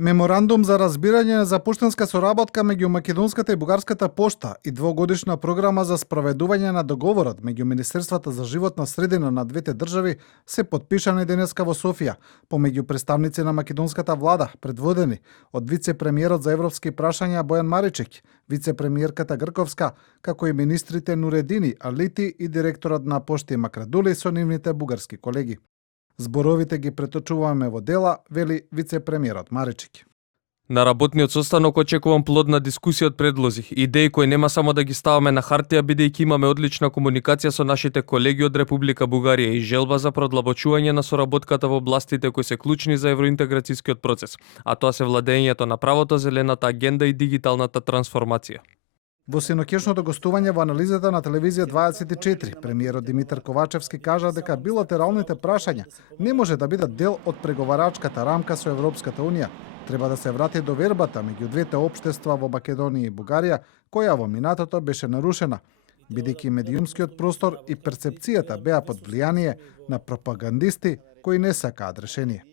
Меморандум за разбирање за поштенска соработка меѓу македонската и бугарската пошта и двогодишна програма за спроведување на договорот меѓу Министерствата за животна средина на двете држави се потпишани денеска во Софија помеѓу представници на македонската влада, предводени од вице-премиерот за европски прашања Бојан Маричек, вице-премиерката Грковска, како и министрите Нуредини Алити и директорот на Пошти Макрадули со нивните бугарски колеги. Зборовите ги преточуваме во дела, вели вице-премиерот Маричек. На работниот состанок очекувам плодна дискусија од предлози, идеи кои нема само да ги ставаме на хартија, бидејќи имаме одлична комуникација со нашите колеги од Република Бугарија и желба за продлабочување на соработката во областите кои се клучни за евроинтеграцијскиот процес, а тоа се владењето на правото, зелената агенда и дигиталната трансформација. Во синоќешното гостување во анализата на телевизија 24, премиерот Димитар Ковачевски кажа дека билатералните прашања не може да бидат дел од преговарачката рамка со Европската унија. Треба да се врати довербата меѓу двете општества во Македонија и Бугарија, која во минатото беше нарушена, бидејќи медиумскиот простор и перцепцијата беа под влијание на пропагандисти кои не сакаат решение.